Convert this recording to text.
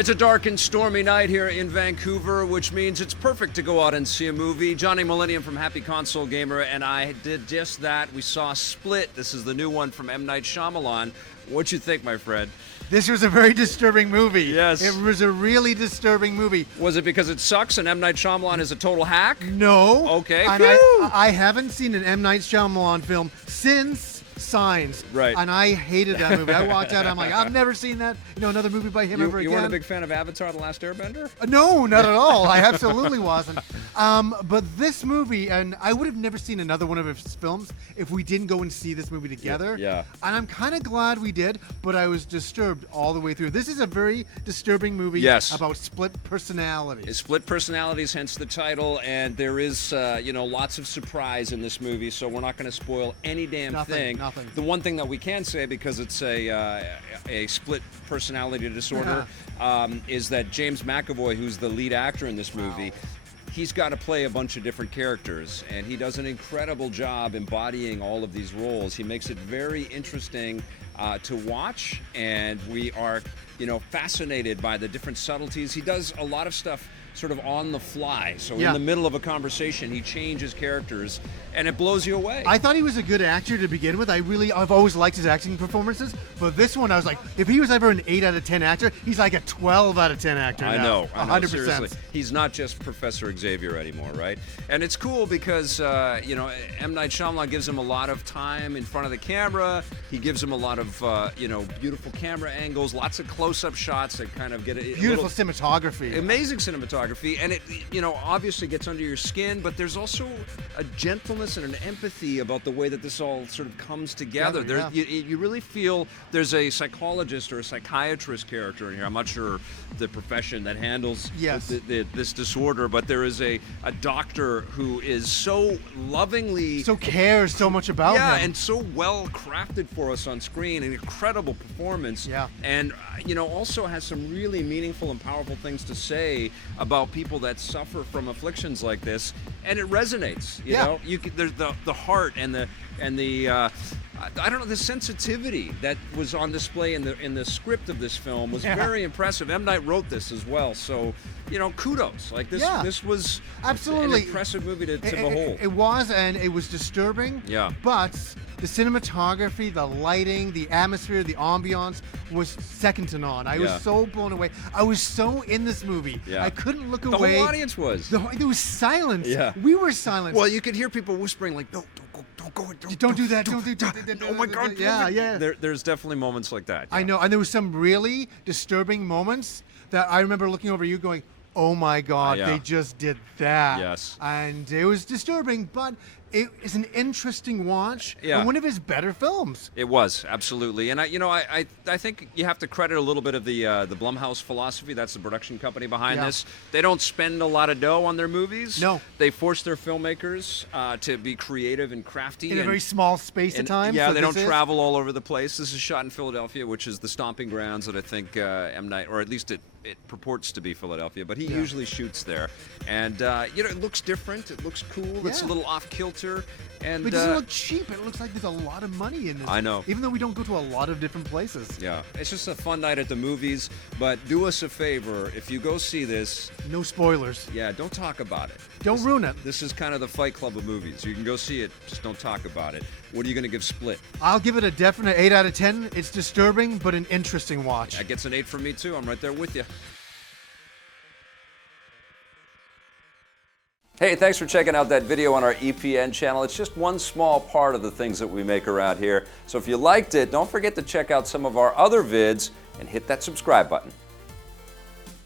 It's a dark and stormy night here in Vancouver, which means it's perfect to go out and see a movie. Johnny Millennium from HappyConsoleGamer and I did just that. We saw Split. This is the new one from M. Night Shyamalan. What'd you think, my friend? This was a very disturbing movie. Yes. It was a really disturbing movie. Was it because it sucks and M. Night Shyamalan is a total hack? No. Okay. And I haven't seen an M. Night Shyamalan film since Signs. Right. And I hated that movie. I walked out, I'm like, I've never seen that, another movie by him ever again. You weren't a big fan of Avatar: The Last Airbender? No, not at all. I absolutely wasn't. But this movie, and I would have never seen another one of his films if we didn't go and see this movie together. Yeah. And I'm kind of glad we did, but I was disturbed all the way through. This is a very disturbing movie about split personalities. Split personalities, hence the title, and there is, lots of surprise in this movie, so we're not going to spoil any damn thing. Nothing. The one thing that we can say, because it's a split personality disorder, is that James McAvoy, who's the lead actor in this movie, he's got to play a bunch of different characters, and he does an incredible job embodying all of these roles. He makes it very interesting to watch, and we are, fascinated by the different subtleties. He does a lot of stuff sort of on the fly. So in the middle of a conversation, he changes characters, and it blows you away. I thought he was a good actor to begin with. I've always liked his acting performances, but this one I was like, if he was ever an 8 out of 10 actor, he's like a 12 out of 10 actor now. I know, 100%. Seriously. He's not just Professor Xavier anymore, right? And it's cool because, M. Night Shyamalan gives him a lot of time in front of the camera. He gives him a lot of, beautiful camera angles, lots of close-up shots that kind of get it. Beautiful cinematography. Amazing cinematography. And it, obviously gets under your skin, but there's also a gentleness and an empathy about the way that this all sort of comes together. You really feel there's a psychologist or a psychiatrist character in here. I'm not sure the profession that handles this disorder, but there is a doctor who is so lovingly... So cares so much about him. Yeah, and so well crafted for us on screen, an incredible performance. Yeah. And, also has some really meaningful and powerful things to say about people that suffer from afflictions like this, and it resonates. You know, there's the heart and the the sensitivity that was on display in the script of this film was very impressive. M. Night wrote this as well, so kudos. Like this, this was absolutely an impressive movie to behold. It was, and it was disturbing. Yeah. But the cinematography, the lighting, the atmosphere, the ambiance was second to none. I was so blown away. I was so in this movie. Yeah. I couldn't look away. The whole audience was. There was silence. Yeah. We were silent. Well, you could hear people whispering like, "No, don't go, don't do that. Oh my God! Yeah. There's definitely moments like that. Yeah. I know, and there was some really disturbing moments that I remember looking over you going, "Oh my God, they just did that." Yes. And it was disturbing, but it is an interesting watch. Yeah. And one of his better films. It was, absolutely. And I think you have to credit a little bit of the Blumhouse philosophy. That's the production company behind this. They don't spend a lot of dough on their movies. No. They force their filmmakers to be creative and crafty. In a very small space at times. Yeah, so they don't travel all over the place. This is shot in Philadelphia, which is the stomping grounds that I think M. Night, or at least it purports to be Philadelphia, but he usually shoots there. And, it looks different. It looks cool. It's a little off-kilter. And, but it doesn't look cheap. It looks like there's a lot of money in this. I know. Even though we don't go to a lot of different places. Yeah. It's just a fun night at the movies, but do us a favor. If you go see this... No spoilers. Yeah, don't talk about it. Don't ruin it. This is kind of the Fight Club of movies. You can go see it, just don't talk about it. What are you going to give Split? I'll give it a definite 8 out of 10. It's disturbing, but an interesting watch. That gets an 8 from me, too. I'm right there with you. Hey, thanks for checking out that video on our EPN channel. It's just one small part of the things that we make around here. So if you liked it, don't forget to check out some of our other vids and hit that subscribe button.